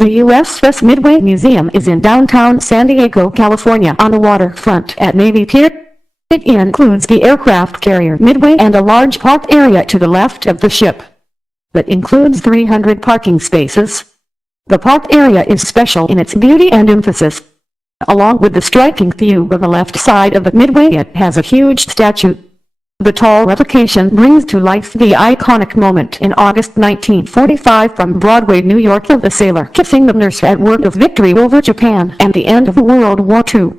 The USS Midway Museum is in downtown San Diego, California on the waterfront at Navy Pier. It includes the aircraft carrier Midway and a large parked area to the left of the ship. That includes 300 parking spaces. The parked area is special in its beauty and emphasis. Along with the striking view of the left side of the Midway, it has a huge statue. The tall replication brings to life the iconic moment in August 1945 from Broadway, New York, of the sailor kissing the nurse at word of victory over Japan and the end of World War II.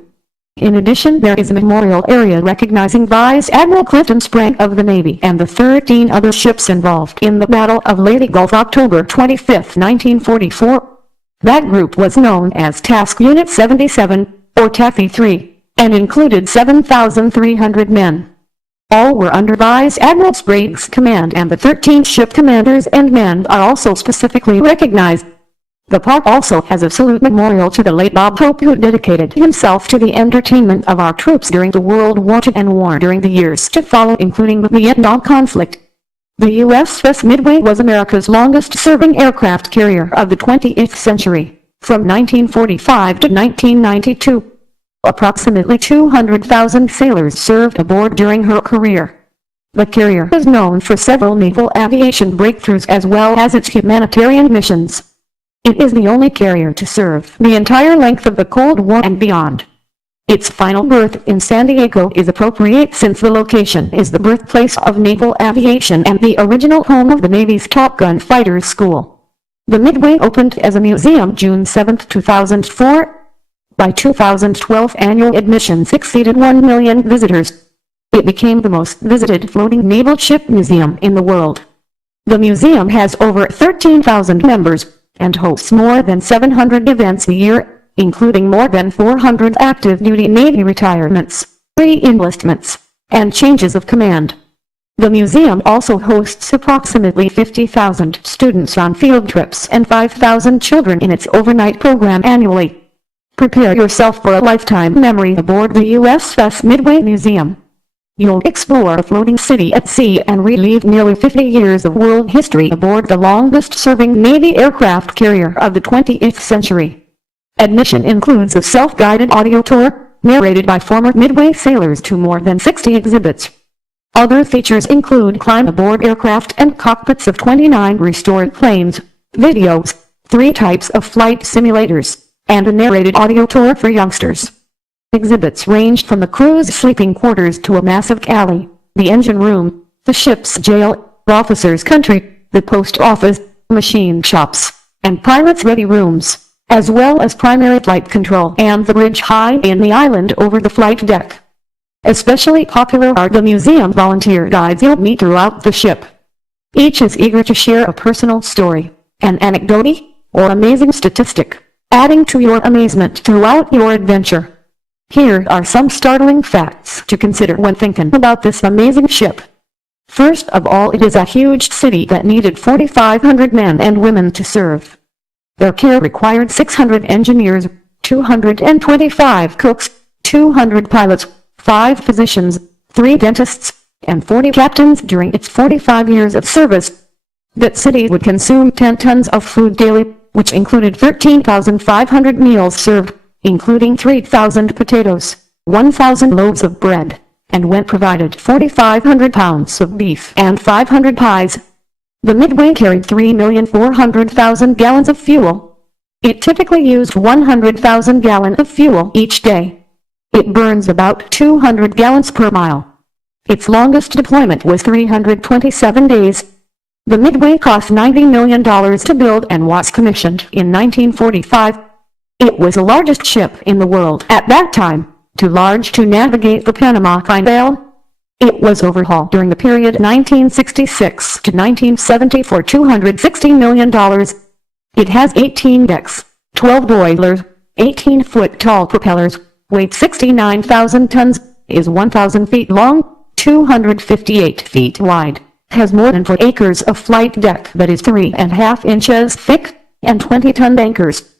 In addition, there is a memorial area recognizing Vice Admiral Clinton Sprague of the Navy and the 13 other ships involved in the Battle of Leyte Gulf, October 25, 1944. That group was known as Task Unit 77, or Taffy 3, and included 7,300 men. All were under Vice Admiral Sprague's command, and the 13 ship commanders and men are also specifically recognized. The park also has a salute memorial to the late Bob Hope, who dedicated himself to the entertainment of our troops during the World War II and war during the years to follow, including the Vietnam conflict. The USS Midway was America's longest-serving aircraft carrier of the 20th century, from 1945 to 1992. Approximately 200,000 sailors served aboard during her career. The carrier is known for several naval aviation breakthroughs as well as its humanitarian missions. It is the only carrier to serve the entire length of the Cold War and beyond. Its final berth in San Diego is appropriate since the location is the birthplace of naval aviation and the original home of the Navy's Top Gun Fighters School. The Midway opened as a museum June 7, 2004. By 2012, annual admissions exceeded 1 million visitors. It became the most visited floating naval ship museum in the world. The museum has over 13,000 members and hosts more than 700 events a year, including more than 400 active-duty Navy retirements, re-enlistments, and changes of command. The museum also hosts approximately 50,000 students on field trips and 5,000 children in its overnight program annually. Prepare yourself for a lifetime memory aboard the USS Midway Museum. You'll explore a floating city at sea and relive nearly 50 years of world history aboard the longest-serving Navy aircraft carrier of the 20th century. Admission includes a self-guided audio tour, narrated by former Midway sailors, to more than 60 exhibits. Other features include climb aboard aircraft and cockpits of 29 restored planes, videos, 3 types of flight simulators, and a narrated audio tour for youngsters. Exhibits ranged from the crew's sleeping quarters to a massive galley, the engine room, the ship's jail, officers' country, the post office, machine shops, and pilots' ready rooms, as well as primary flight control and the bridge high in the island over the flight deck. Especially popular are the museum volunteer guides you'll meet throughout the ship. Each is eager to share a personal story, an anecdote, or amazing statistic, adding to your amazement throughout your adventure. Here are some startling facts to consider when thinking about this amazing ship. First of all, it is a huge city that needed 4,500 men and women to serve. Their care required 600 engineers, 225 cooks, 200 pilots, 5 physicians, 3 dentists, and 40 captains during its 45 years of service. That city would consume 10 tons of food daily, which included 13,500 meals served, including 3,000 potatoes, 1,000 loaves of bread, and when provided 4,500 pounds of beef and 500 pies. The Midway carried 3,400,000 gallons of fuel. It typically used 100,000 gallons of fuel each day. It burns about 200 gallons per mile. Its longest deployment was 327 days. The Midway cost $90 million to build and was commissioned in 1945. It was the largest ship in the world at that time, too large to navigate the Panama Canal. It was overhauled during the period 1966 to 1970 for $260 million. It has 18 decks, 12 boilers, 18-foot-tall propellers, weighs 69,000 tons, is 1,000 feet long, 258 feet wide. Has more than 4 acres of flight deck that is 3.5 inches thick, and 20-ton anchors.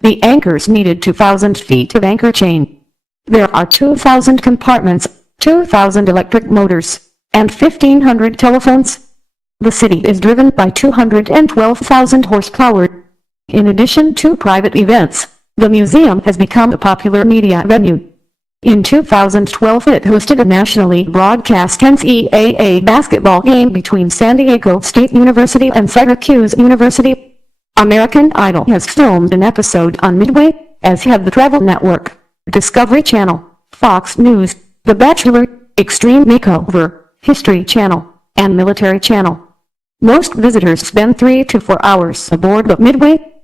The anchors needed 2,000 feet of anchor chain. There are 2,000 compartments, 2,000 electric motors, and 1,500 telephones. The city is driven by 212,000 horsepower. In addition to private events, the museum has become a popular media venue. In 2012 it hosted a nationally broadcast NCAA basketball game between San Diego State University and Syracuse University. American Idol has filmed an episode on Midway, as have the Travel Network, Discovery Channel, Fox News, The Bachelor, Extreme Makeover, History Channel, and Military Channel. Most visitors spend 3 to 4 hours aboard the Midway,